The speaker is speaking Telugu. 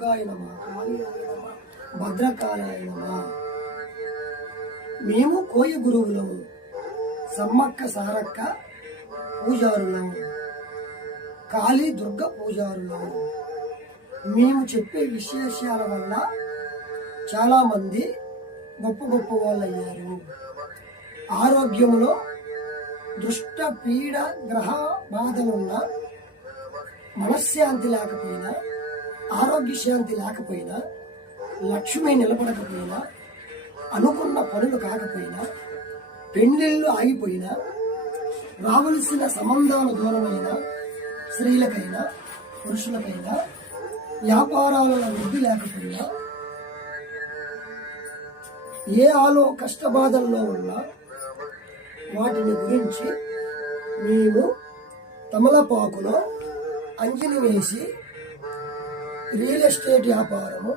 దుర్గాయ నమ కాళీయాయ నమ భద్రకాళాయ నమ. మేము కోయ గురువులము సమ్మక్క సారక్క పూజారులము కాళీ దుర్గ పూజారులము మేము చెప్పే విశేషాల వల్ల చాలామంది గొప్ప గొప్ప వాళ్ళు అయ్యారు ఆరోగ్యంలో దుష్ట పీడ గ్రహ బాధలున్న మనశ్శాంతి లేకపోయినా ఆరోగ్య శాంతి లేకపోయినా లక్ష్మి నిలబడకపోయినా అనుకున్న పనులు కాకపోయినా పెండ్లిళ్ళు ఆగిపోయినా రావలసిన సంబంధాలు దూరమైన స్త్రీలకైనా పురుషులకైనా వ్యాపారాలలో వృద్ధి లేకపోయినా ఏ ఆలో కష్టబాధల్లో ఉన్నా వాటిని గురించి మేము తమలపాకులో అంజలి వేసి రియల్ ఎస్టేట్ వ్యాపారము.